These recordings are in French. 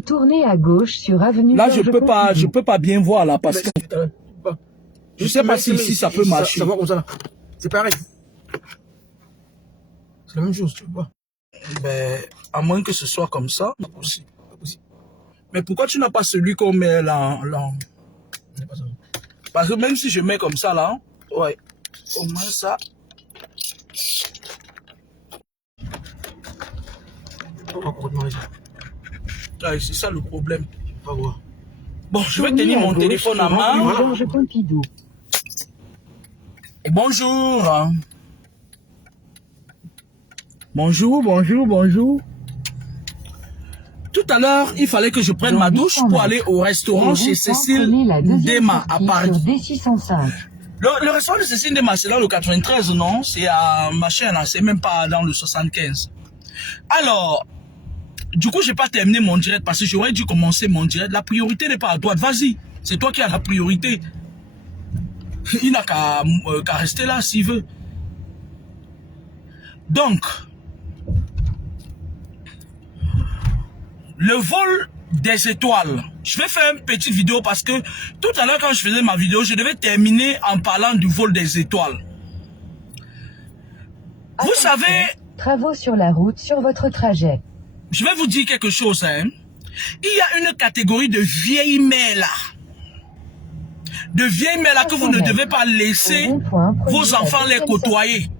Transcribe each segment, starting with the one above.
Tournez à gauche sur avenue. Là, je peux pas bien voir là parce que je sais pas si ici ça peut marcher. Ça va comme ça là. C'est pareil. C'est la même chose, tu vois. Ben, à moins que ce soit comme ça, pas possible. Mais pourquoi tu n'as pas celui qu'on met là, Parce que même si je mets comme ça là, ouais, au moins ça. Ouais, c'est ça le problème. On va voir. Bon, je vais tenir mon téléphone en main. Georges Pompidou. Et bonjour. Bonjour. Tout à l'heure, il fallait que je prenne ma douche pour aller au restaurant chez Cécile Dema à Paris. Le restaurant de Cécile Dema, c'est dans le 93, non? C'est à machin, c'est même pas dans le 75. Alors, du coup, j'ai pas terminé mon direct parce que j'aurais dû commencer mon direct. La priorité n'est pas à toi. Vas-y, c'est toi qui as la priorité. Il n'a qu'à rester là s'il veut. Donc, le vol des étoiles. Je vais faire une petite vidéo parce que tout à l'heure quand je faisais ma vidéo, je devais terminer en parlant du vol des étoiles. Vous savez... Travaux sur la route sur votre trajet. Je vais vous dire quelque chose. Hein. Il y a une catégorie de vieilles mères là. De vieilles mères là que vous ne devez pas laisser vos enfants les côtoyer.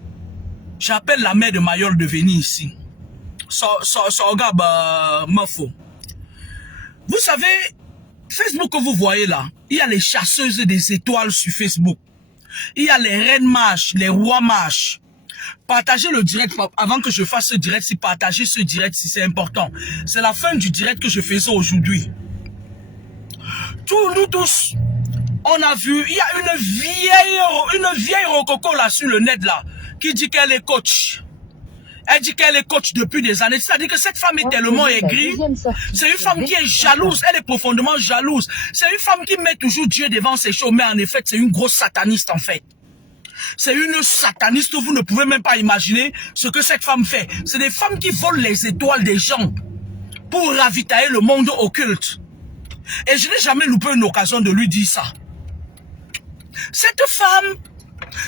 J'appelle la mère de Mayol de venir ici. Vous savez, Facebook que vous voyez là, il y a les chasseuses des étoiles sur Facebook. Il y a les reines mages, les rois mages. Partagez le direct avant que je fasse ce direct, si partagez ce direct si c'est important. C'est la fin du direct que je faisais aujourd'hui. Nous tous, on a vu, il y a une vieille rococo là sur le net là, qui dit qu'elle est coach. Elle dit qu'elle est coach depuis des années. C'est-à-dire que cette femme est tellement aigrie. C'est une femme qui est jalouse. Elle est profondément jalouse. C'est une femme qui met toujours Dieu devant ses choses. Mais en effet, c'est une grosse sataniste en fait. C'est une sataniste. Vous ne pouvez même pas imaginer ce que cette femme fait. C'est des femmes qui volent les étoiles des gens pour ravitailler le monde occulte. Et je n'ai jamais loupé une occasion de lui dire ça. Cette femme,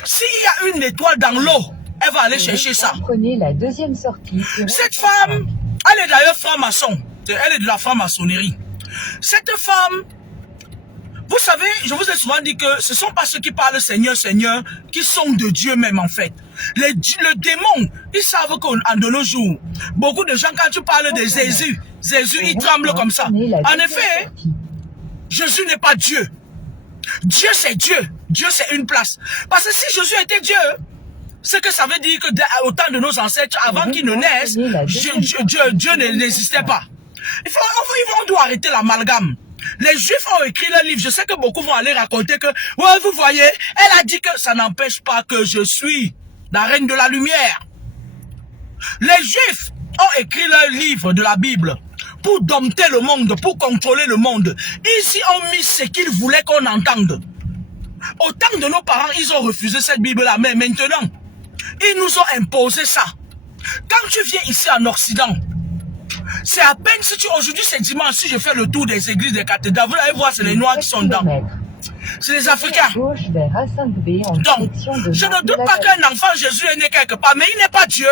s'il y a une étoile dans l'eau, elle va aller chercher ça. Prenez la deuxième sortie. Cette femme, elle est d'ailleurs franc-maçon. Elle est de la franc-maçonnerie. Cette femme, vous savez, je vous ai souvent dit que ce ne sont pas ceux qui parlent Seigneur, Seigneur, qui sont de Dieu même en fait. Le démon, ils savent qu'en de nos jours, beaucoup de gens, quand tu parles de Jésus, il tremble comme ça. En effet, Jésus n'est pas Dieu. Dieu c'est Dieu. Dieu c'est une place. Parce que si Jésus était Dieu, ce que ça veut dire que au temps de nos ancêtres, avant qu'ils ne naissent, Dieu n'existait pas. On doit arrêter l'amalgame. Les Juifs ont écrit le livre. Je sais que beaucoup vont aller raconter que, ouais, vous voyez, elle a dit que ça n'empêche pas que je suis la reine de la lumière. Les Juifs ont écrit leur livre de la Bible pour dompter le monde, pour contrôler le monde. Ils y ont mis ce qu'ils voulaient qu'on entende. Au temps de nos parents, ils ont refusé cette Bible-là, mais maintenant, ils nous ont imposé ça. Quand tu viens ici en Occident, c'est à peine si tu... Aujourd'hui, c'est dimanche, si je fais le tour des églises, des cathédrales, vous allez voir, c'est les Noirs qui sont dedans. C'est les Africains. Donc, je ne doute pas qu'un enfant Jésus est né quelque part, mais il n'est pas Dieu.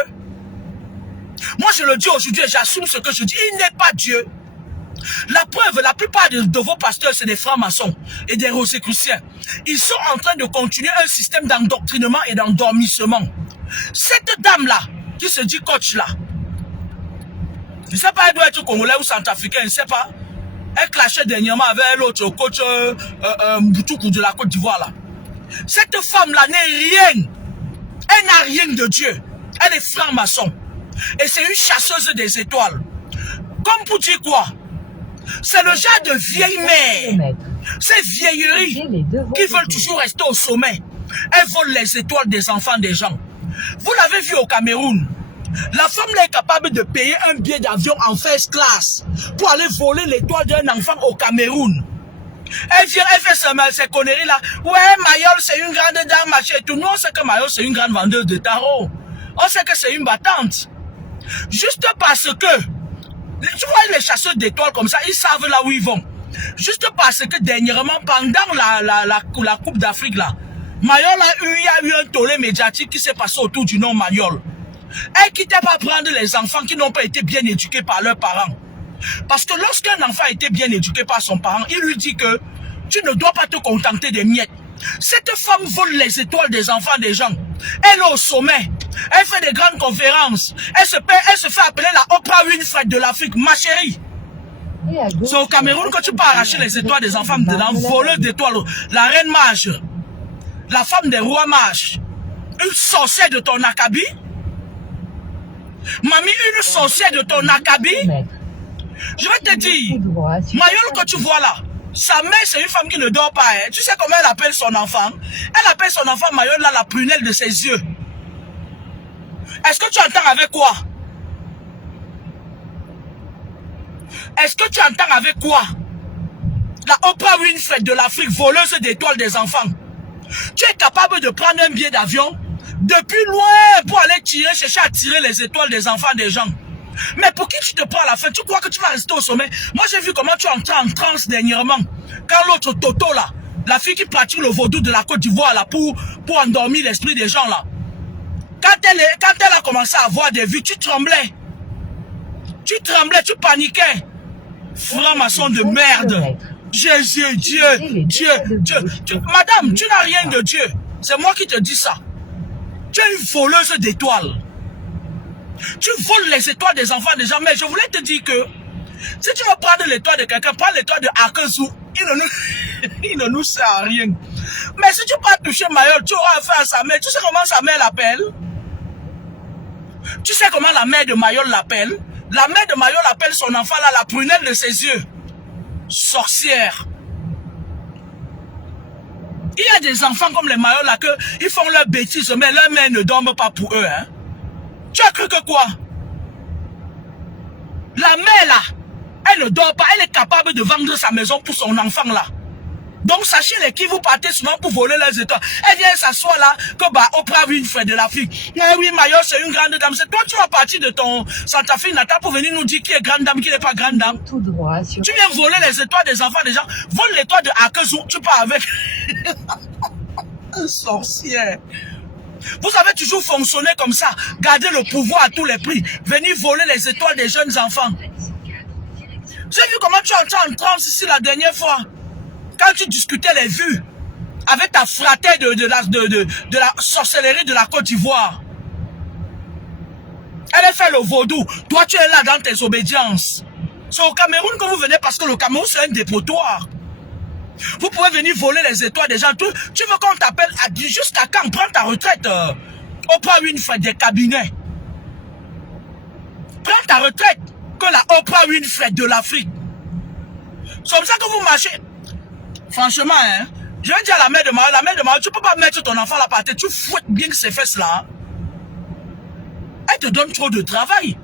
Moi, je le dis aujourd'hui et j'assume ce que je dis. Il n'est pas Dieu. La preuve, la plupart de vos pasteurs, c'est des francs-maçons et des rosicruciens. Ils sont en train de continuer un système d'endoctrinement et d'endormissement. Cette dame-là, qui se dit coach là, je ne sais pas, elle doit être congolais ou centrafricain, je ne sais pas. Elle clashait dernièrement avec l'autre coach Mboutouk de la Côte d'Ivoire là. Cette femme-là n'est rien. Elle n'a rien de Dieu. Elle est franc-maçon. Et c'est une chasseuse des étoiles. Comme pour dire quoi? C'est le genre de vieille mère. Ces vieilleries qui veulent toujours rester au sommet. Elles volent les étoiles des enfants des gens. Vous l'avez vu au Cameroun. La femme là est capable de payer un billet d'avion en first class pour aller voler l'étoile d'un enfant au Cameroun. Elle vient, elle fait ces conneries là. Ouais, Mayol c'est une grande dame, machin et tout. Nous on sait que Mayol c'est une grande vendeuse de tarot. On sait que c'est une battante. Juste parce que Tu vois les chasseurs d'étoiles comme ça, ils savent là où ils vont. Juste parce que dernièrement, pendant la Coupe d'Afrique là, Mayol il y a eu un tollé médiatique qui s'est passé autour du nom Mayol. Elle ne quittait pas prendre les enfants qui n'ont pas été bien éduqués par leurs parents. Parce que lorsqu'un enfant a été bien éduqué par son parent, il lui dit que tu ne dois pas te contenter des miettes. Cette femme vole les étoiles des enfants des gens. Elle est au sommet. Elle fait des grandes conférences. Elle se fait appeler la Oprah Winfrey de l'Afrique. Ma chérie. C'est au Cameroun que tu peux arracher les étoiles des enfants dedans, voleuse d'étoiles. La reine mage. La femme des rois mages. Une sorcière de ton acabit. Mamie, une sorcière de ton acabit. Je vais te dire, Mayol que tu vois là, sa mère c'est une femme qui ne dort pas. Hein. Tu sais comment elle appelle son enfant? Elle appelle son enfant Mayol là la prunelle de ses yeux. Est-ce que tu entends avec quoi? Est-ce que tu entends avec quoi? La Oprah Winfrey de l'Afrique, voleuse d'étoiles des enfants. Tu es capable de prendre un billet d'avion depuis loin pour aller chercher à tirer les étoiles des enfants des gens. Mais pour qui tu te prends à la fin? Tu crois que tu vas rester au sommet? Moi j'ai vu comment tu entres en transe dernièrement. Quand l'autre Toto là, la fille qui pratique le vaudou de la Côte d'Ivoire là pour endormir l'esprit des gens là. Quand elle a commencé à avoir des vues, tu tremblais. Tu tremblais, tu paniquais. Franc-maçon de merde. Jésus, Dieu. Madame, tu n'as rien de Dieu. C'est moi qui te dis ça. Tu es une voleuse d'étoiles. Tu voles les étoiles des enfants des gens. Mais je voulais te dire que si tu veux prendre l'étoile de quelqu'un, prends l'étoile de Akezu. Il ne nous sert à rien. Mais si tu peux toucher Mayol, tu auras affaire à sa mère. Tu sais comment sa mère l'appelle? Tu sais comment la mère de Mayol l'appelle? La mère de Mayol appelle son enfant là la prunelle de ses yeux. Sorcière. Il y a des enfants comme les Mayol là ils font leurs bêtises, mais leur mère ne dorment pas pour eux. Hein? Tu as cru que quoi? La mère là, elle ne dort pas, elle est capable de vendre sa maison pour son enfant là. Donc sachez les qui vous partez souvent pour voler leurs étoiles. Elle vient s'asseoir là, que bah Oprah Winfrey de l'Afrique. Eh oui, Mayol c'est une grande dame. C'est toi tu vas partir de ton Santa Fe natal pour venir nous dire qui est grande dame, qui n'est pas grande dame. Tout droit sur... Tu viens voler les étoiles des enfants des gens. Vole l'étoile de Akezu, tu pars avec. Un sorcière. Vous avez toujours fonctionné comme ça. Gardez le pouvoir à tous les prix. Venir voler les étoiles des jeunes enfants. J'ai vu comment tu entends en transe ici la dernière fois. Quand tu discutais les vues avec ta fratère de la sorcellerie de la Côte d'Ivoire. Elle a fait le vaudou. Toi, tu es là dans tes obédiences. C'est au Cameroun que vous venez parce que le Cameroun, c'est un dépotoir. Vous pouvez venir voler les étoiles des gens. Tu veux qu'on t'appelle jusqu'à quand? Prends ta retraite. Oprah Winfrey des cabinets. Prends ta retraite. Que la Oprah Winfrey de l'Afrique. C'est comme ça que vous marchez. Franchement, hein, je vais dire à la mère de Mario, tu ne peux pas mettre ton enfant à la partie. Tu fouettes bien ses fesses là. Elle te donne trop de travail.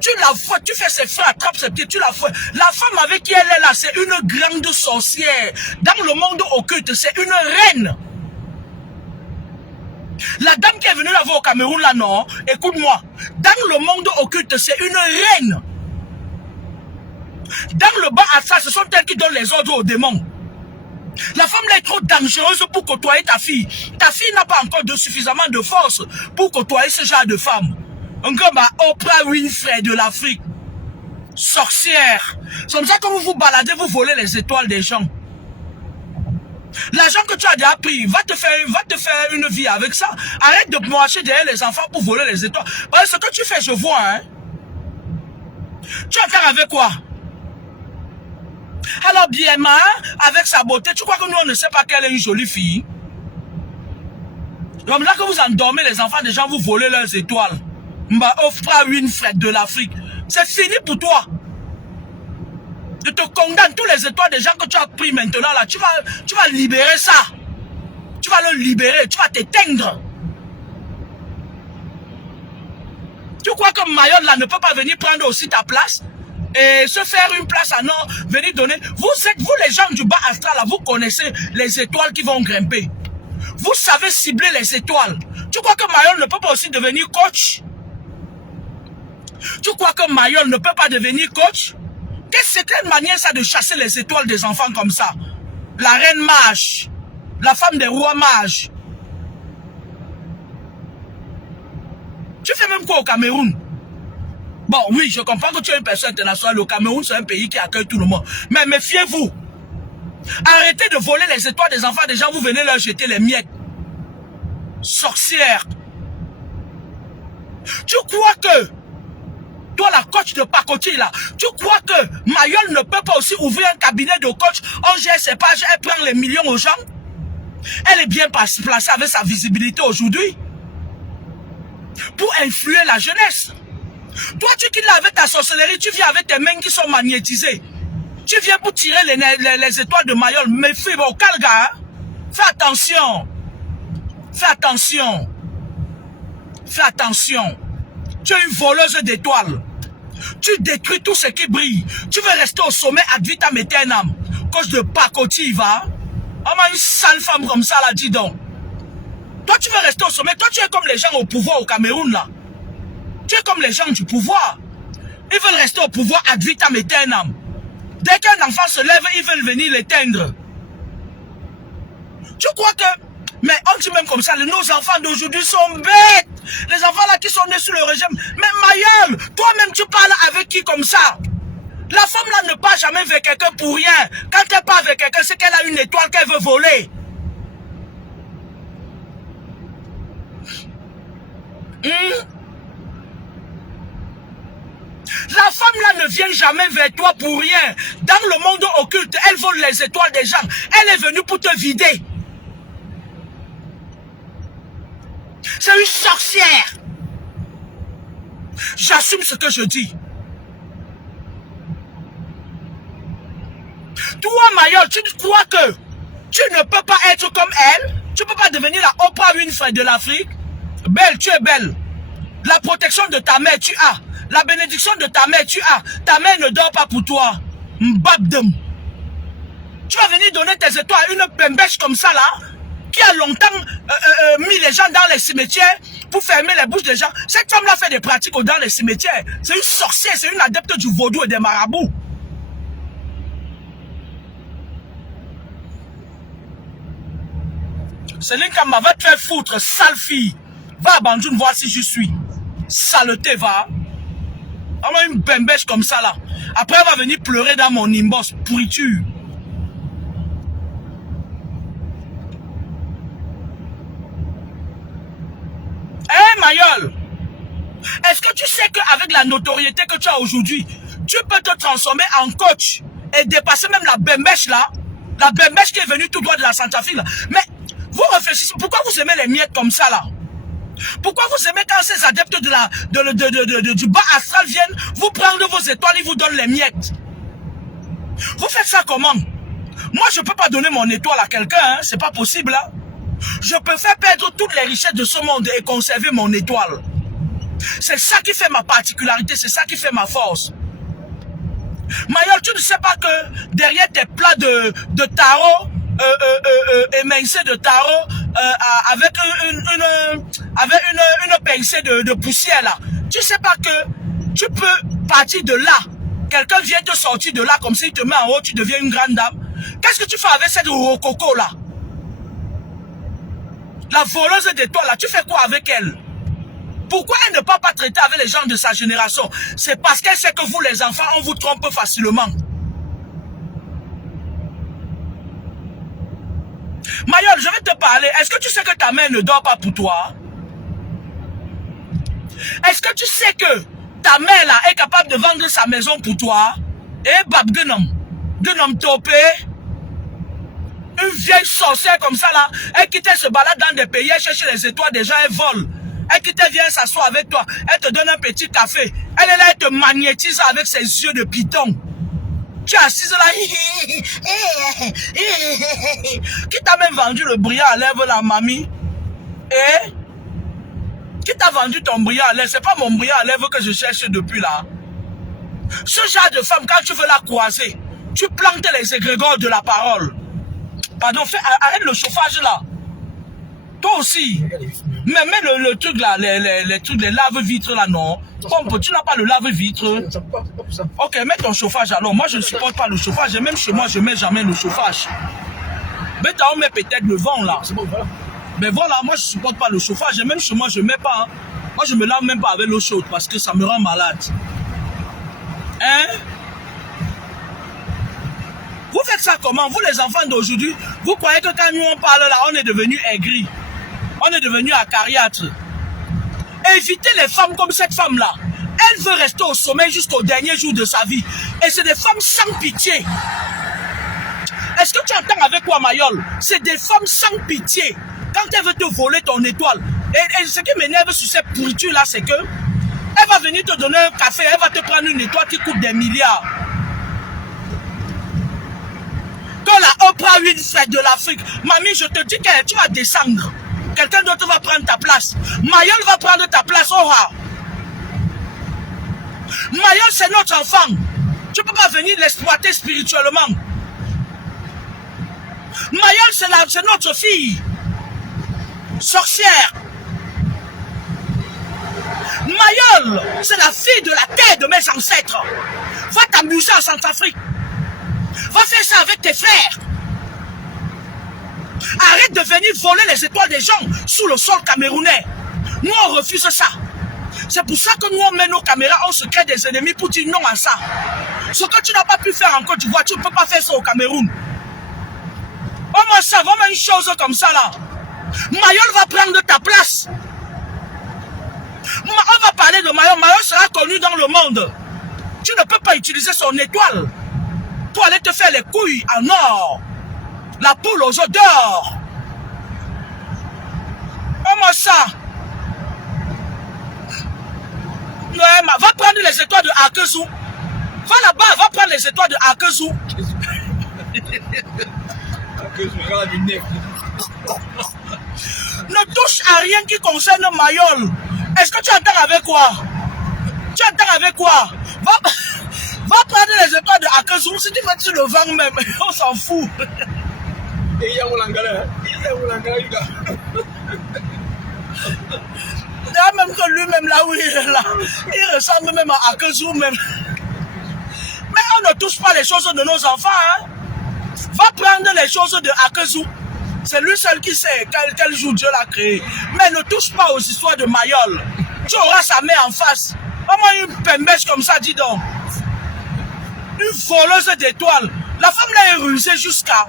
Tu la fouettes, tu fais ses freins, attrape ses pieds, tu la fouettes. La femme avec qui elle est là, c'est une grande sorcière. Dans le monde occulte, c'est une reine. La dame qui est venue là-bas au Cameroun, là, non, écoute-moi. Dans le monde occulte, c'est une reine. Dans le bas à ça, ce sont elles qui donnent les ordres aux démons. La femme là est trop dangereuse pour côtoyer ta fille. Ta fille n'a pas encore suffisamment de force pour côtoyer ce genre de femme. Un gars, bah, Oprah Winfrey de l'Afrique. Sorcière. C'est comme ça que vous vous baladez, vous volez les étoiles des gens. L'argent que tu as déjà pris, va te faire une vie avec ça. Arrête de marcher derrière les enfants pour voler les étoiles. Parce que ce que tu fais, je vois, hein. Tu entends avec quoi? Alors Biema, avec sa beauté, tu crois que nous on ne sait pas qu'elle est une jolie fille? Comme là que vous endormez les enfants des gens, vous volez leurs étoiles. Mba Oprah Winfrey de l'Afrique. C'est fini pour toi. Je te condamne tous les étoiles des gens que tu as pris maintenant là. Tu vas libérer ça. Tu vas le libérer. Tu vas t'éteindre. Tu crois que Mayol là ne peut pas venir prendre aussi ta place? Et se faire une place à Nord, venir donner. Vous les gens du bas astral, là, vous connaissez les étoiles qui vont grimper. Vous savez cibler les étoiles. Tu crois que Mayol ne peut pas aussi devenir coach? Tu crois que Mayol ne peut pas devenir coach? C'est quelle manière ça de chasser les étoiles des enfants comme ça? La reine mage, la femme des rois mages. Tu fais même quoi au Cameroun? Bon, oui, je comprends que tu es une personne internationale. Le Cameroun, c'est un pays qui accueille tout le monde. Mais méfiez-vous. Arrêtez de voler les étoiles des enfants des gens. Vous venez leur jeter les miettes. Sorcière. Tu crois que, toi la coach de pacotille là, tu crois que Mayol ne peut pas aussi ouvrir un cabinet de coach, on gère ses pages, elle prend les millions aux gens? Elle est bien placée avec sa visibilité aujourd'hui pour influer la jeunesse. Toi, tu quittes là avec ta sorcellerie, tu viens avec tes mains qui sont magnétisées. Tu viens pour tirer les étoiles de Mayol. Méfie, bon, Kalga, hein? Fais attention. Fais attention. Fais attention. Tu es une voleuse d'étoiles. Tu détruis tout ce qui brille. Tu veux rester au sommet ad vitam aeternam. Coach de pacotille, va. Oh, une sale femme comme ça, là, dis donc. Toi, tu veux rester au sommet. Toi, tu es comme les gens au pouvoir au Cameroun, là. Tu es comme les gens du pouvoir. Ils veulent rester au pouvoir ad vitam aeternam. Dès qu'un enfant se lève, ils veulent venir l'éteindre. Tu crois que... Mais on dit même comme ça, nos enfants d'aujourd'hui sont bêtes. Les enfants là qui sont nés sous le régime. Mais Mayol, toi-même tu parles avec qui comme ça? La femme là ne part jamais vers quelqu'un pour rien. Quand elle part avec quelqu'un, c'est qu'elle a une étoile qu'elle veut voler. La femme là ne vient jamais vers toi pour rien. Dans le monde occulte, elle vole les étoiles des gens. Elle est venue pour te vider. C'est une sorcière. J'assume ce que je dis. Toi, Mayol, tu crois que tu ne peux pas être comme elle? Tu ne peux pas devenir la Oprah Winfrey de l'Afrique? Belle, tu es belle. La protection de ta mère, tu as. La bénédiction de ta mère, tu as. Ta mère ne dort pas pour toi. Mbabdem. Tu vas venir donner tes étoiles à une bembèche comme ça, là, qui a longtemps mis les gens dans les cimetières pour fermer les bouches des gens. Cette femme-là fait des pratiques dans les cimetières. C'est une sorcière, c'est une adepte du vaudou et des marabouts. Céline Kamba va te faire foutre, sale fille. Va à Banjoun voir si je suis. Saleté, va. On a une bembèche comme ça, là. Après, elle va venir pleurer dans mon inbox. Pourriture. Hé, Mayol, est-ce que tu sais qu'avec la notoriété que tu as aujourd'hui, tu peux te transformer en coach et dépasser même la bembèche là? La bembèche qui est venue tout droit de la Centrafrique là. Mais vous réfléchissez, pourquoi vous aimez les miettes comme ça là? Pourquoi vous aimez quand ces adeptes du bas astral viennent vous prendre vos étoiles, ils vous donnent les miettes? Vous faites ça comment? Moi je ne peux pas donner mon étoile à quelqu'un, hein? C'est pas possible là. Je peux faire perdre toutes les richesses de ce monde et conserver mon étoile. C'est ça qui fait ma particularité, c'est ça qui fait ma force. Mayol, tu ne sais pas que derrière tes plats de tarot, émincés de tarot, avec une pincée de poussière là, tu ne sais pas que tu peux partir de là. Quelqu'un vient te sortir de là comme s'il te met en haut, tu deviens une grande dame. Qu'est-ce que tu fais avec cette rococo là? La voleuse d'étoiles là, tu fais quoi avec elle? Pourquoi elle ne peut pas traiter avec les gens de sa génération? C'est parce qu'elle sait que vous les enfants, on vous trompe facilement. Mayol, je vais te parler. Est-ce que tu sais que ta mère ne dort pas pour toi? Est-ce que tu sais que ta mère là est capable de vendre sa maison pour toi? Eh, babgenom, genom topé. Une vieille sorcière comme ça là, elle qui se balade dans des pays, elle cherche les étoiles des gens, elle vole. Elle qui vient s'asseoir avec toi, elle te donne un petit café. Elle est là, elle te magnétise avec ses yeux de python. Tu es assise là. Qui t'a même vendu le brillant à lèvres la mamie? Eh? Qui t'a vendu ton brillant à lèvres? C'est pas mon brillant à lèvres que je cherche depuis là. Ce genre de femme, quand tu veux la croiser, tu plantes les égrégores de la parole. Pardon, arrête le chauffage là. Toi aussi. Mais le truc là, les trucs, les lave-vitres là, non. Pompe, tu n'as pas le lave-vitre. Ça pas pour ça. Ok, mets ton chauffage alors. Moi, je ne supporte pas le chauffage. Et même chez moi, je ne mets jamais le chauffage. Mais on met peut-être le vent là. C'est bon, voilà. Mais voilà, moi, je ne supporte pas le chauffage. Et même chez moi, je ne mets pas. Hein. Moi, je ne me lave même pas avec l'eau chaude parce que ça me rend malade. Hein? Vous faites ça comment? Vous, les enfants d'aujourd'hui, vous croyez que quand nous on parle là, on est devenu aigri. On est devenu acariâtre. Évitez les femmes comme cette femme-là. Elle veut rester au sommet jusqu'au dernier jour de sa vie. Et c'est des femmes sans pitié. Est-ce que tu entends avec quoi, Mayol? C'est des femmes sans pitié. Quand elle veut te voler ton étoile. Et ce qui m'énerve sur cette pourriture-là, c'est que elle va venir te donner un café, elle va te prendre une étoile qui coûte des milliards. Quand la Oprah Winfrey de l'Afrique, mamie, je te dis que tu vas descendre. Quelqu'un d'autre va prendre ta place. Mayol va prendre ta place. Oh, Mayol, c'est notre enfant. Tu ne peux pas venir l'exploiter spirituellement. Mayol, c'est notre fille. Sorcière. Mayol, c'est la fille de la terre de mes ancêtres. Va t'amuser en Centrafrique. Va faire ça avec tes frères. Arrête de venir voler les étoiles des gens sous le sol camerounais. Nous, on refuse ça. C'est pour ça que nous, on met nos caméras, on se crée des ennemis pour dire non à ça. Ce que tu n'as pas pu faire en Côte d'Ivoire, tu ne peux pas faire ça au Cameroun. Oh, moi, ça, vraiment une chose comme ça, là. Mayol va prendre ta place. On va parler de Mayol. Mayol sera connu dans le monde. Tu ne peux pas utiliser son étoile pour aller te faire les couilles en or. La poule aux œufs d'or. Comment ça? Ouais, va prendre les étoiles de Akezou. Va là-bas, va prendre les étoiles de Akezou. Ne touche à rien qui concerne Mayol. Est-ce que tu entends avec quoi? Tu entends avec quoi? Va prendre les étoiles de Akezou. Si tu vas sur le vent même, on s'en fout. Et il y a même que lui-même là où il est là, il ressemble même à Akezou même. Mais on ne touche pas les choses de nos enfants. Hein? Va prendre les choses de Akezou. C'est lui seul qui sait quel jour Dieu l'a créé. Mais ne touche pas aux histoires de Mayol. Tu auras sa main en face. Au moins une pembèche comme ça, dis donc. Une voleuse d'étoiles. La femme là est rusée jusqu'à...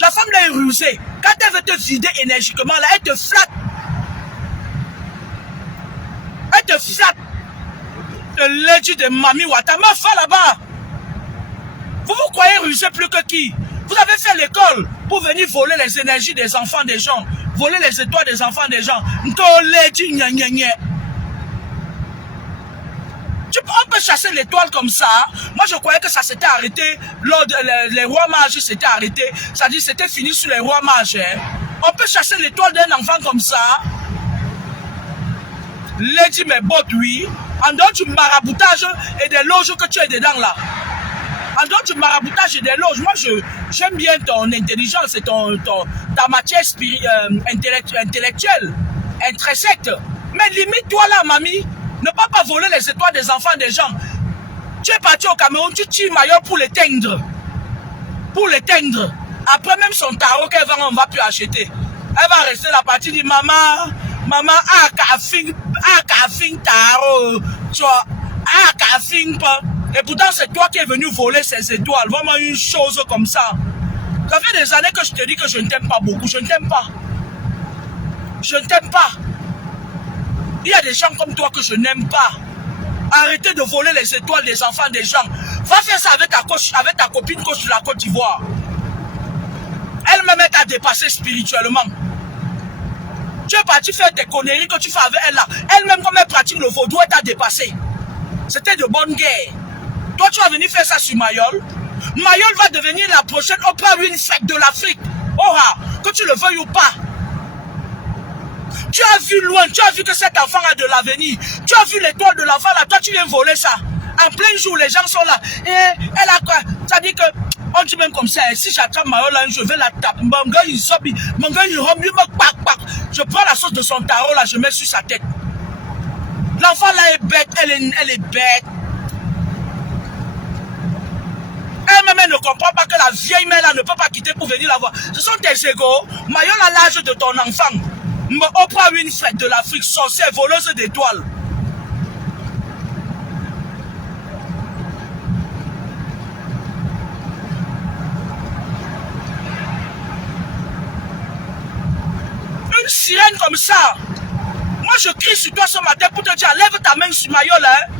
La femme là est rusée. Quand elle veut te vider énergiquement, là, elle te flatte. Elle te flatte. Le lady de Mami Wata. Ma femme là-bas. Vous croyez ruser plus que qui? Vous avez fait l'école pour venir voler les énergies des enfants des gens. Voler les étoiles des enfants des gens. On peut chasser l'étoile comme ça. Moi, je croyais que ça s'était arrêté lors de les rois mages s'étaient arrêtés. Ça dit c'était fini sur les rois mages. Hein. On peut chasser l'étoile d'un enfant comme ça. Lady mes bottes, oui. En dehors du maraboutage et des loges que tu es dedans là. En dehors du maraboutage et des loges, moi j'aime bien ton intelligence et ta matière intellectuelle, intrinsèque. Mais limite-toi là, mamie. Ne pas voler les étoiles des enfants des gens. Tu es parti au Cameroun, tu tues Mayol pour l'éteindre. Pour l'éteindre. Après même son tarot qu'elle va, on ne va plus acheter. Elle va rester la partie dit maman, kafing tarot. Tu vois, kafing pas. Et pourtant c'est toi qui es venu voler ces étoiles. Vraiment une chose comme ça. Ça fait des années que je te dis que je ne t'aime pas beaucoup. Je ne t'aime pas. Je ne t'aime pas. Il y a des gens comme toi que je n'aime pas. Arrêtez de voler les étoiles des enfants des gens. Va faire ça avec ta copine coach de la Côte d'Ivoire. Elle-même t'a dépassé spirituellement. Tu es parti faire tes conneries que tu fais avec elle là. Elle-même comme elle pratique le vaudou, elle t'a dépassé. C'était de bonne guerre. Toi tu vas venir faire ça sur Mayol. Mayol va devenir la prochaine Oprah Winfrey de l'Afrique. Oh, que tu le veuilles ou pas. Tu as vu loin, tu as vu que cet enfant a de l'avenir. Tu as vu l'étoile de l'enfant là, toi tu viens voler ça. En plein jour, les gens sont là. Et elle a quoi? Ça dit que, on dit même comme ça, si j'attrape Mayol là, je vais la taper. Mon gars, il sort, mon gars, il rentre, il me pack. Je prends la sauce de son tarot là, je mets sur sa tête. L'enfant là est bête, elle est bête. Elle-même elle ne comprend pas que la vieille mère là ne peut pas quitter pour venir la voir. Ce sont tes égaux. Mayol a l'âge de ton enfant. Oprah Winfrey de l'Afrique, sorcière, voleuse d'étoiles. Une sirène comme ça. Moi je crie sur toi ce matin pour te dire enlève ta main sur Mayol, hein.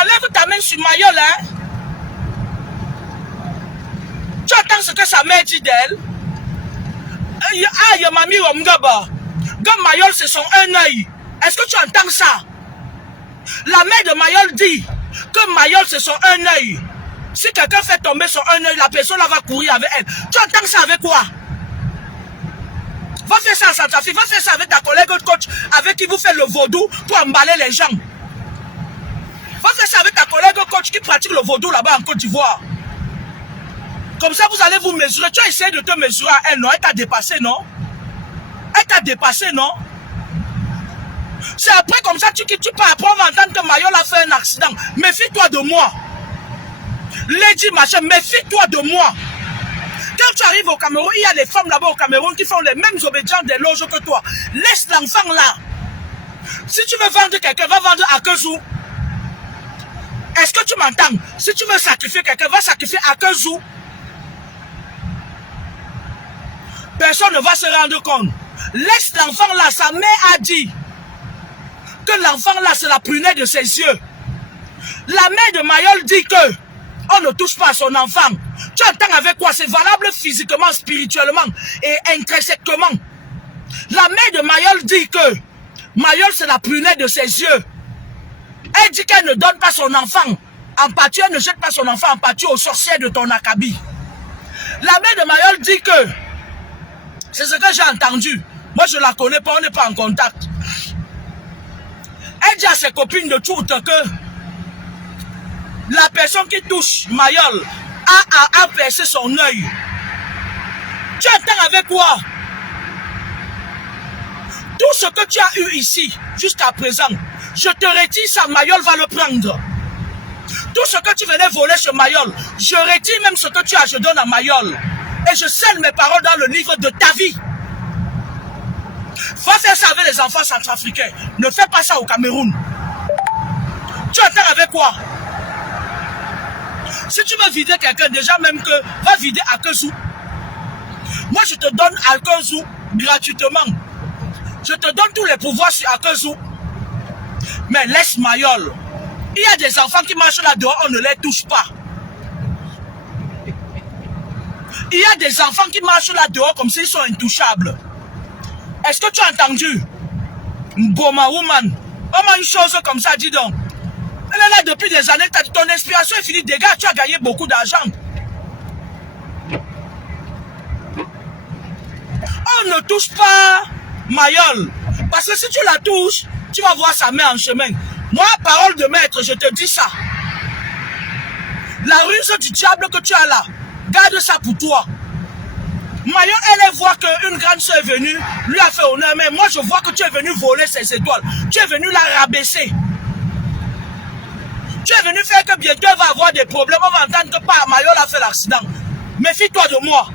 Enlève ta main sur Mayol, hein. Tu entends ce que sa mère dit d'elle? Ah, Yamami Romgaba. Comme Mayol, c'est son un œil. Est-ce que tu entends ça? La mère de Mayol dit que Mayol, c'est son un œil. Si quelqu'un fait tomber son un œil, la personne là va courir avec elle. Tu entends ça avec quoi? Va faire ça à Centrafrique, va faire ça avec ta collègue coach avec qui vous faites le vaudou pour emballer les gens. Va faire ça avec ta collègue coach qui pratique le vaudou là-bas en Côte d'Ivoire. Comme ça, vous allez vous mesurer. Tu as essayé de te mesurer à elle, non? Elle t'a dépassé, non? Elle t'a dépassé, non? C'est après comme ça tu pars. Après on va entendre que Mayol a fait un accident. Méfie-toi de moi. Lady machin, méfie-toi de moi. Quand tu arrives au Cameroun, il y a des femmes là-bas au Cameroun qui font les mêmes obédiences des loges que toi. Laisse l'enfant là. Si tu veux vendre quelqu'un, va vendre à Kezou. Est-ce que tu m'entends? Si tu veux sacrifier quelqu'un, va sacrifier à Kezou. Personne ne va se rendre compte. Laisse l'enfant là. Sa mère a dit que l'enfant là, c'est la prunelle de ses yeux. La mère de Mayol dit que on ne touche pas à son enfant. Tu entends avec quoi? C'est valable physiquement, spirituellement et intrinsèquement. La mère de Mayol dit que Mayol, c'est la prunelle de ses yeux. Elle dit qu'elle ne donne pas son enfant en pâture, elle ne jette pas son enfant en pâture aux sorcières de ton acabit. La mère de Mayol dit que c'est ce que j'ai entendu. Moi, je ne la connais pas, on n'est pas en contact. Elle dit à ses copines de toutes que la personne qui touche Mayol a percé son œil. Tu entends avec quoi? Tout ce que tu as eu ici, jusqu'à présent, je te retire ça, Mayol va le prendre. Tout ce que tu venais voler chez Mayol, je retire même ce que tu as, je donne à Mayol. Et je scelle mes paroles dans le livre de ta vie. Va faire ça avec les enfants centrafricains. Ne fais pas ça au Cameroun. Tu entends avec quoi? Si tu veux vider quelqu'un, déjà même que va vider à Kezou. Moi je te donne à Kezou gratuitement. Je te donne tous les pouvoirs sur Akezou. Mais laisse Mayol. Il y a des enfants qui marchent là dehors, on ne les touche pas. Il y a des enfants qui marchent là dehors comme s'ils sont intouchables. Est-ce que tu as entendu? Boma woman. Comment une chose comme ça, dis donc. Elle est là depuis des années, ton inspiration est finie. Des gars, tu as gagné beaucoup d'argent. On ne touche pas Mayol. Parce que si tu la touches, tu vas voir sa main en chemin. Moi, parole de maître, je te dis ça. La ruse du diable que tu as là, garde ça pour toi. Mayol, elle voit qu'une grande soeur est venue, lui a fait honneur, mais moi je vois que tu es venu voler ses étoiles. Tu es venu la rabaisser. Tu es venu faire que bientôt elle va avoir des problèmes. On va entendre que Mayol a fait l'accident. Méfie-toi de moi.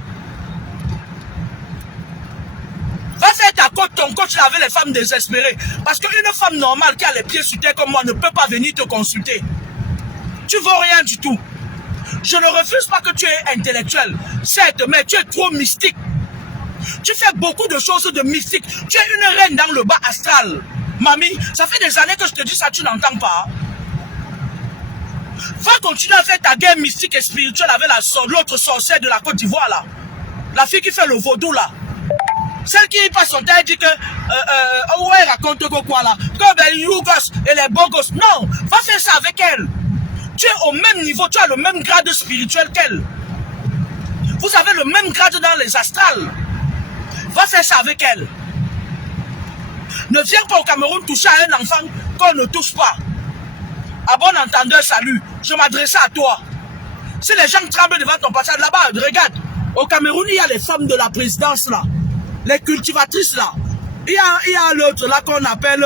Va faire ta côte, ton coach avec les femmes désespérées. Parce qu'une femme normale qui a les pieds sur terre comme moi ne peut pas venir te consulter. Tu vaux rien du tout. Je ne refuse pas que tu es intellectuel, certes, mais tu es trop mystique. Tu fais beaucoup de choses de mystique. Tu es une reine dans le bas astral. Mamie, ça fait des années que je te dis ça, tu n'entends pas. Va continuer à faire ta guerre mystique et spirituelle avec l'autre sorcière de la Côte d'Ivoire là. La fille qui fait le vaudou là. Celle qui passe son temps et dit que ouais, raconte quoi là. Que ben you gosses et les beaux gosses. Non, va faire ça avec elle. Tu es au même niveau, tu as le même grade spirituel qu'elle. Vous avez le même grade dans les astrales. Va faire ça avec elle. Ne viens pas au Cameroun toucher à un enfant qu'on ne touche pas. À bon entendeur, salut. Je m'adressais à toi. Si les gens tremblent devant ton passage là-bas, regarde. Au Cameroun, il y a les femmes de la présidence là. Les cultivatrices là. Il y a l'autre là qu'on appelle...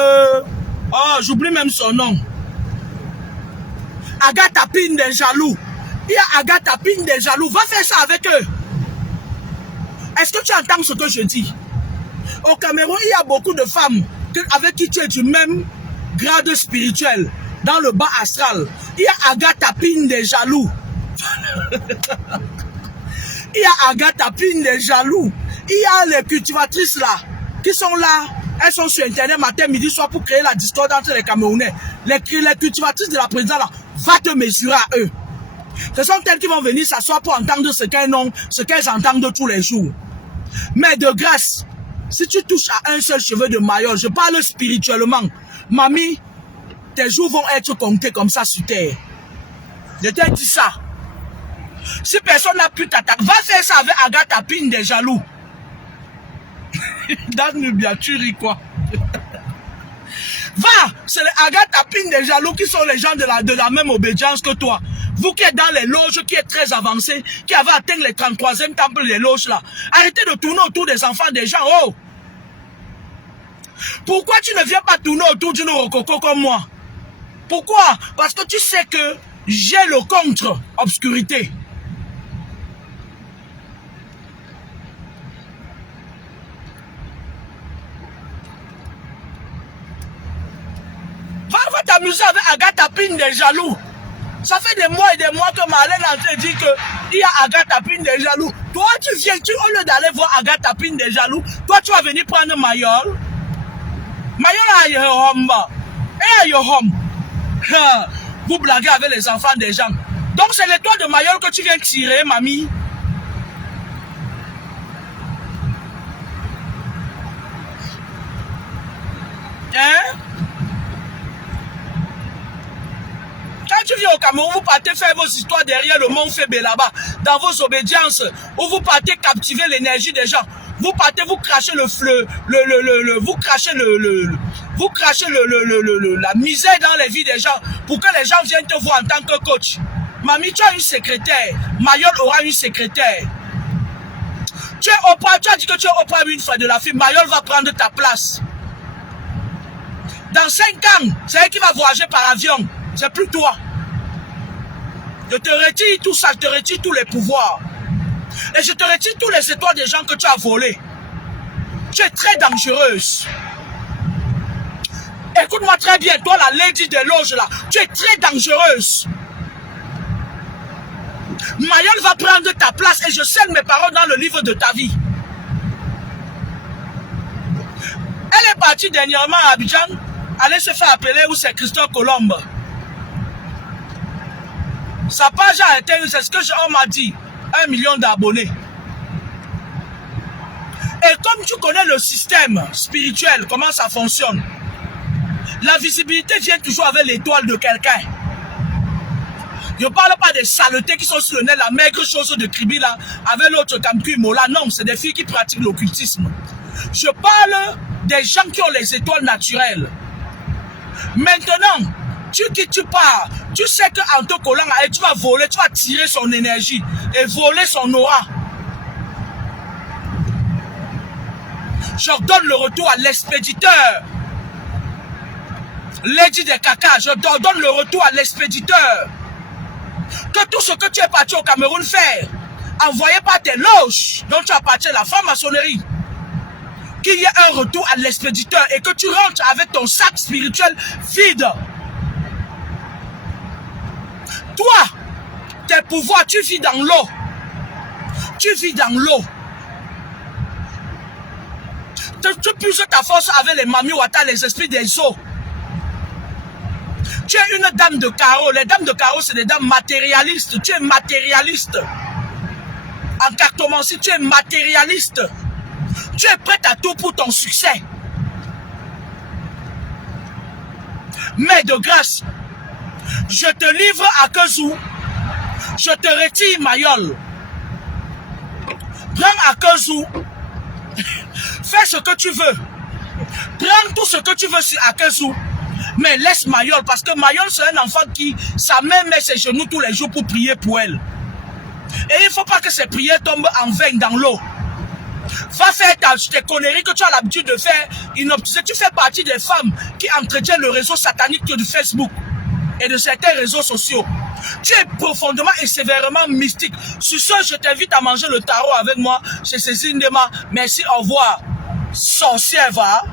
oh, j'oublie même son nom. Agatha Pine des jaloux. Il y a Agatha Pine des jaloux. Va faire ça avec eux. Est-ce que tu entends ce que je dis? Au Cameroun, il y a beaucoup de femmes avec qui tu es du même grade spirituel. Dans le bas astral. Il y a Agatha Pine des jaloux. Il y a Agatha Pine des jaloux. Il y a les cultivatrices là, qui sont là. Elles sont sur Internet matin, midi, soir pour créer la discorde entre les Camerounais. Les cultivatrices de la présidence là, va te mesurer à eux. Ce sont elles qui vont venir s'asseoir pour entendre ce qu'elles ont, ce qu'elles entendent tous les jours. Mais de grâce, si tu touches à un seul cheveu de Mayol, je parle spirituellement, mamie, tes jours vont être comptés comme ça sur terre. Je t'ai dit ça. Si personne n'a pu t'attaquer, va faire ça avec Agatha Pine des jaloux. Dans Nubia, tu ris quoi? Va, c'est les Agatha Pine des jaloux qui sont les gens de la même obédience que toi. Vous qui êtes dans les loges, qui êtes très avancés, qui avez atteint les 33e temples des loges là. Arrêtez de tourner autour des enfants des gens. Oh! Pourquoi tu ne viens pas tourner autour d'une rococo comme moi? Pourquoi? Parce que tu sais que j'ai le contre-obscurité. Va t'amuser avec Agatha Pine des jaloux. Ça fait des mois et des mois que Marlène André dit qu'il y a Agatha Pine des jaloux. Toi, tu viens, au lieu d'aller voir Agatha Pine des jaloux, toi, tu vas venir prendre Mayol. Mayol a Yohomba. Et Yohom. Vous blaguez avec les enfants des gens. Donc, c'est les toits de Mayol que tu viens tirer, mamie. Hein? Quand tu viens au Cameroun, vous partez faire vos histoires derrière le mont Fébé là-bas, dans vos obédiences, où vous partez captiver l'énergie des gens. Vous partez, vous crachez vous crachez la misère dans les vies des gens pour que les gens viennent te voir en tant que coach. Mamie, tu as une secrétaire. Mayol aura une secrétaire. Tu es Oprah, tu as dit que tu es Oprah une fois de la fille. Mayol va prendre ta place. Dans 5 ans, c'est elle qui va voyager par avion. C'est plus toi. Je te retire tout ça, je te retire tous les pouvoirs. Et je te retire tous les étoiles des gens que tu as volés. Tu es très dangereuse. Écoute-moi très bien, toi la lady des loges là, tu es très dangereuse. Mayol va prendre ta place et je scelle mes paroles dans le livre de ta vie. Elle est partie dernièrement à Abidjan, aller se faire appeler où c'est Christophe Colombe. Sa page a été, c'est ce que on m'a dit, 1 million d'abonnés. Et comme tu connais le système spirituel, comment ça fonctionne, la visibilité vient toujours avec l'étoile de quelqu'un. Je ne parle pas des saletés qui sont sur le nez, la maigre chose de Kribi là, avec l'autre Kamku Mola. Non, c'est des filles qui pratiquent l'occultisme. Je parle des gens qui ont les étoiles naturelles. Maintenant, tu pars, tu sais qu'en te collant, tu vas voler, tu vas tirer son énergie et voler son aura. Je donne le retour à l'expéditeur. Lady des caca, je donne le retour à l'expéditeur. Que tout ce que tu es parti au Cameroun faire, envoyé par tes loges dont tu appartiens à la franc-maçonnerie, qu'il y ait un retour à l'expéditeur et que tu rentres avec ton sac spirituel vide. Toi, tes pouvoirs, tu vis dans l'eau. Tu vis dans l'eau. Tu puisses ta force avec les Mami Wata, les esprits des eaux. Tu es une dame de carreau. Les dames de carreau, c'est des dames matérialistes. Tu es matérialiste. En cartomancie, tu es matérialiste. Tu es prête à tout pour ton succès. Mais de grâce, je te livre à Kezou. Je te retire Mayol. Prends à Kezou. Fais ce que tu veux. Prends tout ce que tu veux sur Akezou. Mais laisse Mayol, parce que Mayol c'est un enfant qui, sa mère met ses genoux tous les jours pour prier pour elle. Et il ne faut pas que ses prières tombent en vain dans l'eau. Va faire tes conneries que tu as l'habitude de faire. Tu fais partie des femmes qui entretiennent le réseau satanique du Facebook et de certains réseaux sociaux. Tu es profondément et sévèrement mystique. Sur ce, je t'invite à manger le tarot avec moi chez Cécile Ndema. Merci, au revoir. Sorcière, va.